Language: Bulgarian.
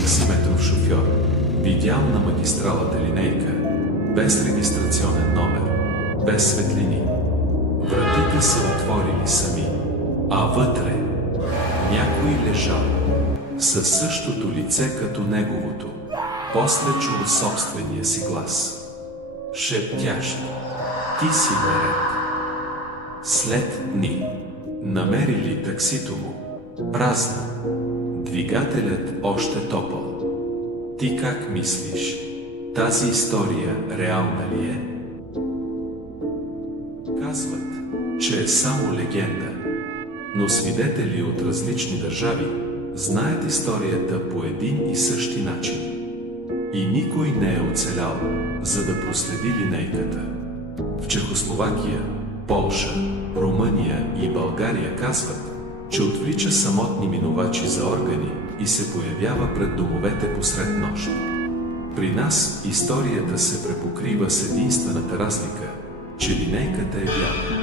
таксиметров шофьор, видял на магистралата линейка, без регистрационен номер, без светлини. Вратите се отворили сами, а вътре някой лежал със същото лице като неговото. После чул собствения си глас, шептящ: ти си наред. След дни намерили таксито му празно, двигателят още топъл. Ти как мислиш, тази история реална ли е? Казват, че е само легенда, но свидетели от различни държави знаят историята по един и същи начин. И никой не е оцелял, за да проследи линейката. В Чехословакия, Полша, Румъния и България казват, че отвлича самотни минувачи за органи и се появява пред домовете посред нощ. При нас историята се препокрива с единствената разлика, че линейката е бяла.